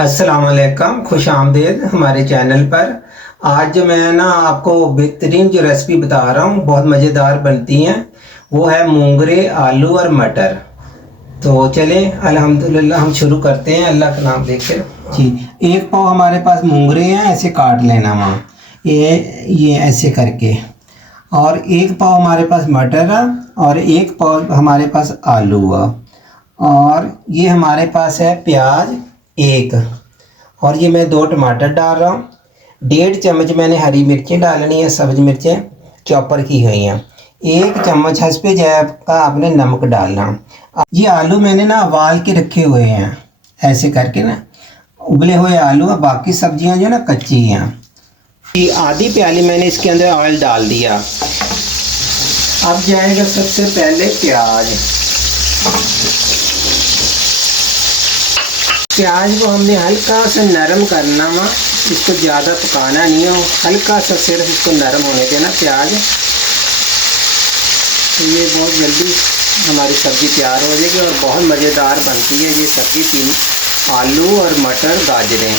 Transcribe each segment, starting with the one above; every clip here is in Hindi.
अस्सलाम वालेकुम, खुश आमदीद हमारे चैनल पर। आज जो मैं ना आपको बेहतरीन जो रेसिपी बता रहा हूँ, बहुत मज़ेदार बनती हैं, वो है मूंगरे, आलू और मटर। तो चलें अल्हम्दुलिल्लाह हम शुरू करते हैं अल्लाह का नाम लेकर। जी, एक पाव हमारे पास मूंगरे हैं, ऐसे काट लेना वहाँ, ये ऐसे करके। और एक पाव हमारे पास मटर है और एक पाव हमारे पास आलू है। और ये हमारे पास है प्याज एक, और ये मैं 2 टमाटर डाल रहा हूँ। 1.5 चम्मच मैंने हरी मिर्चें डालनी है, सब्ज़ मिर्चें चॉपर की हुई हैं। 1 चम्मच हस्बे जायब का आपने नमक डालना। ये आलू मैंने ना उबाल के रखे हुए हैं, ऐसे करके ना उबले हुए आलू हैं। बाकी सब्जियां जो ना कच्ची हैं। ये आधी प्याली मैंने इसके अंदर ऑयल डाल दिया। अब जाएगा सबसे पहले प्याज। प्याज को हमने हल्का सा नरम करना वा, इसको ज़्यादा पकाना नहीं हो, हल्का सा सिर्फ इसको नरम होने देना प्याज। तो ये बहुत जल्दी हमारी सब्ज़ी तैयार हो जाएगी और बहुत मज़ेदार बनती है ये सब्ज़ी। आलू और मटर गाजरें,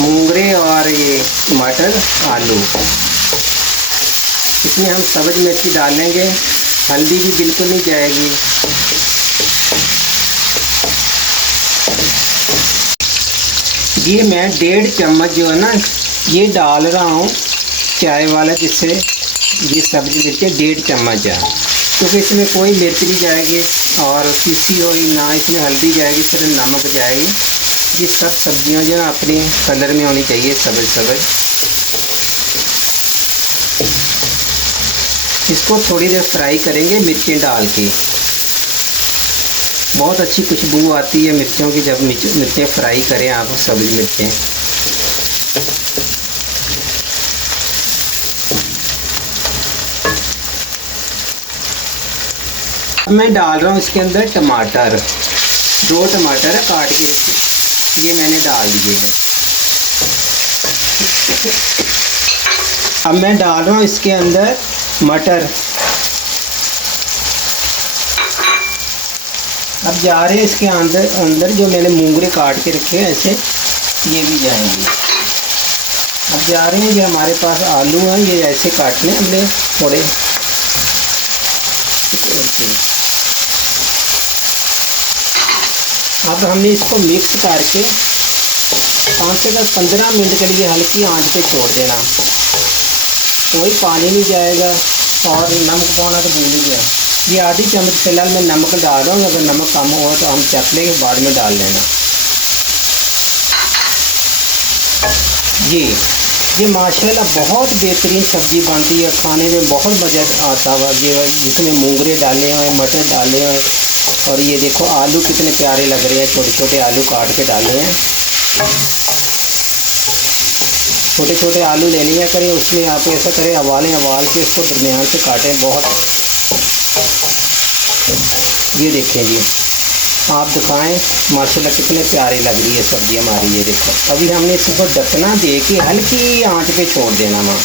मूंगरे और ये मटर आलू। इसमें हम सब्ज़ मिर्ची डालेंगे, हल्दी भी बिल्कुल नहीं जाएगी। ये मैं 1.5 चम्मच जो है ना ये डाल रहा हूँ चाय वाला, जिससे ये सब्ज़ी मिर्चें 1.5 चम्मच है, क्योंकि इसमें कोई मिर्च नहीं जाएगी और पीसी हुई ना इसमें हल्दी जाएगी, सिर्फ नमक जाएगी। ये सब सब्जियां जो है अपने कलर में होनी चाहिए, सब्ज़। इसको थोड़ी देर फ्राई करेंगे मिर्चें डाल के। बहुत अच्छी खुशबू आती है मिर्चों की जब मिर्चें फ्राई करें आप, सब्ज़ मिर्चें। अब मैं डाल रहा हूँ इसके अंदर टमाटर। 2 टमाटर है काट के रखे, ये मैंने डाल दिए हैं। अब मैं डाल रहा हूँ इसके अंदर मटर। अब जा रहे हैं इसके अंदर जो मैंने मूंगरे काट के रखे हैं, ऐसे ये भी जाएंगे। अब जा रहे हैं, ये हमारे पास आलू हैं, ये ऐसे काटने हमने थोड़े। अब हमने इसको मिक्स करके 5 से 15 मिनट के लिए हल्की आंच पे छोड़ देना। कोई पानी नहीं जाएगा और नमक पाना तो भूल ही गया। ये आधी चम्मच फिलहाल मैं नमक डाल रहा हूँ, अगर नमक कम हुआ तो हम चख लेंगे, बाद में डाल लेना। ये माशाल्लाह बहुत बेहतरीन सब्ज़ी बनती है, खाने में बहुत मज़ा आता है। ये इसमें मूंगरे डाले हुए, मटर डाले हुए, और ये देखो आलू कितने प्यारे लग रहे हैं, छोटे छोटे आलू काट के डाले हैं। छोटे छोटे आलू ले लिया करें, उसमें आप ऐसा करें उबाल के इसको दरमियान से काटें। बहुत ये देखें जी, आप दिखाएं माशाल्लाह कितने प्यारे लग रही है सब्ज़ी हमारी। ये देखो, अभी हमने इसको ढकना दे के हल्की आंच पे छोड़ देना वहाँ,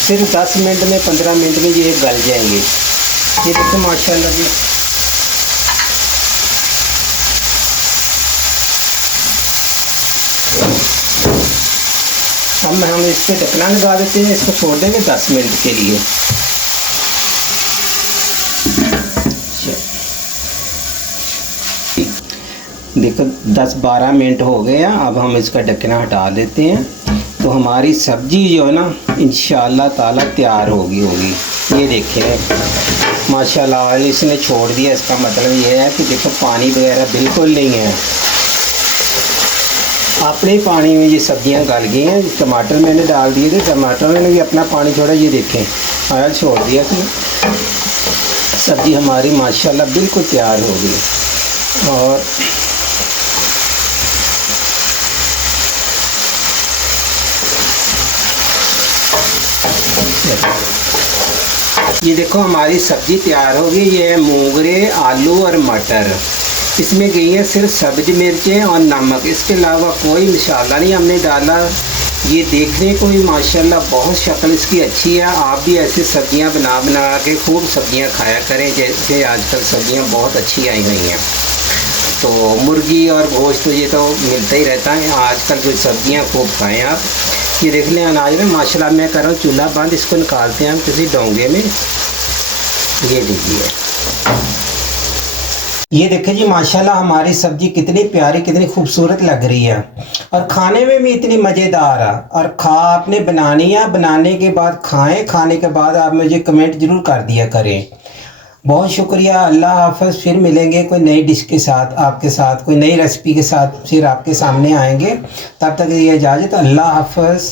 सिर्फ 10 मिनट में 15 मिनट में ये गल जाएंगे। ये देखो माशाल्लाह जी। अब हम इस पर ढकना लगा देते हैं, इसको छोड़ देंगे 10 मिनट के लिए। देखो 10-12 मिनट हो गए हैं। अब हम इसका ढक्कन हटा देते हैं, तो हमारी सब्ज़ी जो है ना इंशाअल्लाह ताला तैयार होगी। ये देखें माशाल्लाह इसने छोड़ दिया, इसका मतलब ये है कि देखो पानी वगैरह बिल्कुल नहीं है, अपने पानी में ये सब्जियां गल गई हैं। टमाटर मैंने डाल दिए थे, टमाटर ने भी अपना पानी छोड़ा। ये देखें ऑयल छोड़ दिया कि सब्ज़ी हमारी माशाल्लाह बिल्कुल तैयार हो गई। और ये देखो हमारी सब्ज़ी तैयार हो गई। ये है मूंगरे, आलू और मटर। इसमें गई है सिर्फ सब्ज़ मिर्चें और नमक, इसके अलावा कोई मसाला नहीं हमने डाला। ये देखने को भी माशाल्लाह बहुत शक्ल इसकी अच्छी है। आप भी ऐसे सब्जियां बना के खूब सब्जियां खाया करें, जैसे आजकल सब्जियां बहुत अच्छी आई हुई हैं। तो मुर्गी और गोश्त तो ये तो मिलता ही रहता है। आजकल जो सब्जियां खूब खाएं आप। ये देख लें अनाज में माशाल्लाह मैं कर रहा हूँ चूल्हा बंद, इसको निकालते हैं हम किसी डोंगे में। ये देखिए, ये देखें जी माशाल्लाह हमारी सब्जी कितनी प्यारी कितनी खूबसूरत लग रही है और खाने में भी इतनी मज़ेदार है। और आपने बनानी है, बनाने के बाद खाएं, खाने के बाद आप मुझे कमेंट ज़रूर कर दिया करें। बहुत शुक्रिया, अल्लाह हाफ़िज़। फिर मिलेंगे कोई नई डिश के साथ, आपके साथ कोई नई रेसिपी के साथ फिर आपके सामने आएंगे। तब तक ये इजाज़त, अल्लाह हाफ़िज़।